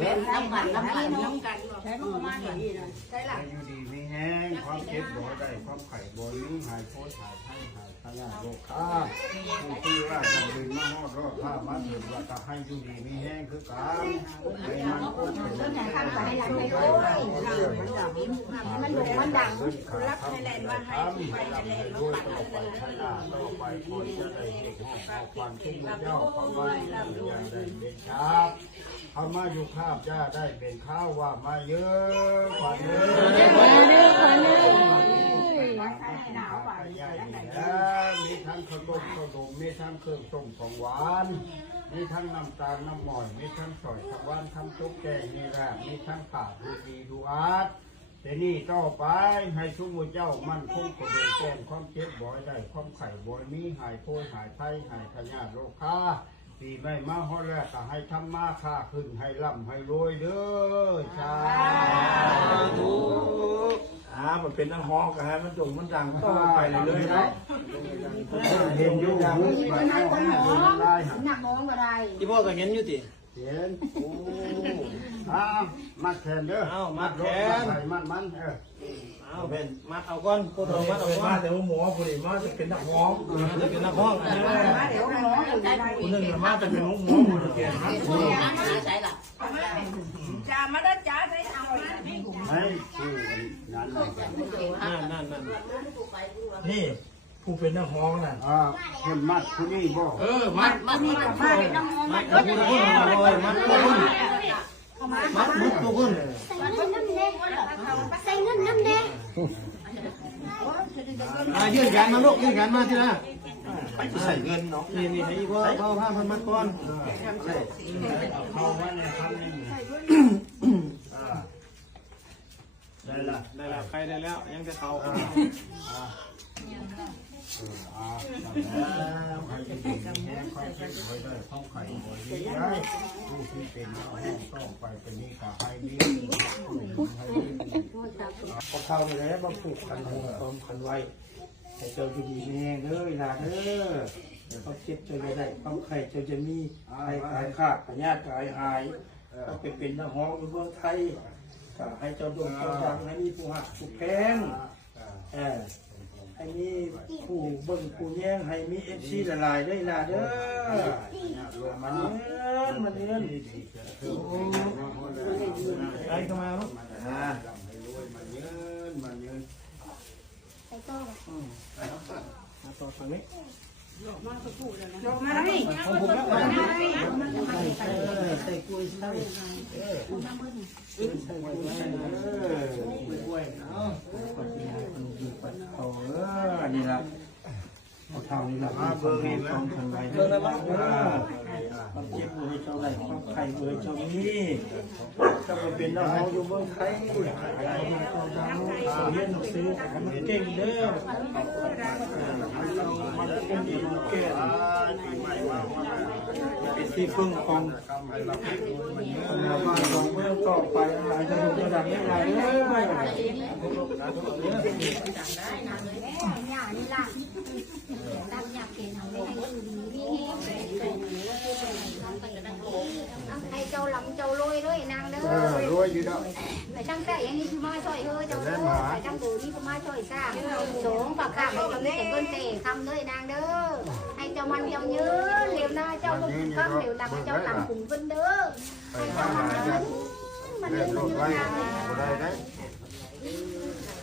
เป็นน้ำกันใช้ประมาณนี้นะใช่หลักอยู่ดีมีแห้งความเจ็บบ่ได้ความไข่บ่มีหายโคตรหายไข้หายพยาธิโรคข้าผู้ที่ว่าจะดึงมาฮอดรอดผ้ามาถึงว่าจะให้อยู่ดีมีแห้งคือการให้มันโคตรเป็นข้าวให้หลังไปด้วยมันหลงมันดังรับให้แลนว่าให้ไปแลนว่าปัดเลยต่อไปคนจะได้เห็นความชุ่มเจ้าของว่าอย่างได้เป็นครับเขามาอยู่ข้าบจะได้เป็นข้าวว่ามาเยอะกว่าเยอะมีทั้งขนมขนมมีทั้งเครื่องต้มของหวานมีทั้งน้ำตาลน้ำหม่อยมีทั้งสอยผักหวานทั้งซุปแกงนี่แหละมีทั้งผักดูดีดูอาร์ตแต่นี่ต่อไปให้ชุมเจ้ามันคงกระโดดแก้มความเจ็บบ่อยได้ความไข่บ่อยมีหายโพยหายไข้หายพยาธิโรคค้าปีไม่มาฮอดแล้วก็ให้ทำมาค้าขึ้นให้ร่ำให้รวยเด้อชาธุมันเป็นน้ำหอมกันฮะมันโด่งมันดังต่อไปเลยนะเห็นอยู่อย่างนี้มันให้คนหอมได้หนักมองอะไรที่พ่อก็เห็นอยู่ติเห็นโอ้มัดแขนเด้อมัดแขนมันเป็นมัดเอาก้อนโคตรมัดเอาก้อนเดี๋ยวหมอผู้ใดมาจะเป็นนักหอมจะเป็นนักหอมอันนี้เดี๋ยวหมอคนหนึ่งมาจะเป็นหมอผู้ใดใช่หรอจ่ามาได้จ่าได้เอาให้คืองานนั่นนี่ผู้เป็นนักหอมน่ะคนมัดผู้นี้บ่มัดมีกับมาเป็นน้ำหอมมัดตัวคนมัดตัวคนมัดมุดตัวคนใส่เงินน้ำแดงยื่นแขนมาลูกยื่นแขนมาทีละใส่เงินเนาะนี่ให้พ่อผ้าพันมัดก้อนเขาว่าเนี่ยทำนี่ได้ละใครได้แล้วยังจะเขาให้ดีแห้งค่อยๆไว้ได้เข้าไข่บ่อยได้ผู้ที่เป็นต้องไปเป็นนี่ก็ให้ดีพอเข้าไปแล้วมาผูกพันพันไว้ให้เจ้าอยู่ดีแน่เด้อนะเด้อเขาเจ็บเจ้าจะได้เขาไข่เจ้าจะมีไข่กายขาดพยาธิกายหายเขาเป็นนักฮ้องในเมืองไทยให้เจ้าดวงเจ้าดังให้มีผู้หักผู้แพงให้มีผู้เบิ่งผู้แย่งให้มีFCละลายได้ล่ะเด้อมันเงินไอ้เข้ามาลูกใส่ต้อต่อฝั่งนี้มาให้ผมใส่กล้วยใส่กล้วยเอานี่ละเอาเท่านี้ละเบอร์นี้ละเบอร์ละความเจ็บมือเจ้าไหลความไข่มือเจ้านี้ถ้ามันเป็นน้องอยู่เมืองไทยเรียนหนังสือมันเก่งเด้อมันเก่งอยู่เก่งเป็นที่พึ่งของบ้านของเมืองต่อไปหลายจะถูกระดับได้หลายเลยนี่ล่ะตั้งอยากเห็นเอาไว้ให้เจ้าหลังเจ้ารวยด้วยนางเด้อรวยอยู่แล้วไปตั้งแต่อย่างนี้คือมาช่วยเฮ้ยเจ้าเด้อไปตั้งตัวนี้คือมาช่วยสร้างสงปากข้างให้เราได้เงินเตะคำด้วยนางเด้อให้เจ้ามันเจ้าเยื้อเหลียวหน้าเจ้าลูกข้ามเหลียวหลังเจ้าหลังขุนเป็นเด้อให้เจ้ามันเยื้อมันเยื้อได้ได้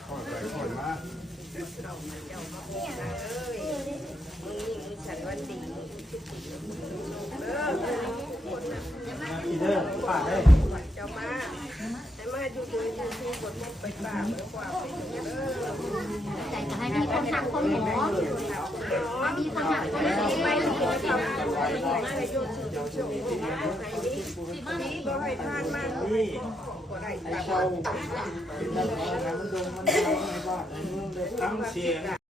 ค่อยมาฉันวันดีอีเด้อป่าได้เจ้ามาแต่มาอยู่ด้วยอยู่บนไปป่าเมื่อวานแต่จะให้มีคนหักคนหมอมีคนหักคนไปทำมาในโยนชื่อนี่บ่ให้ทานมานี่ไอ้เจ้าเป็นนักการมันโดนมันในบ้านในเมืองเลยทั้งเสียง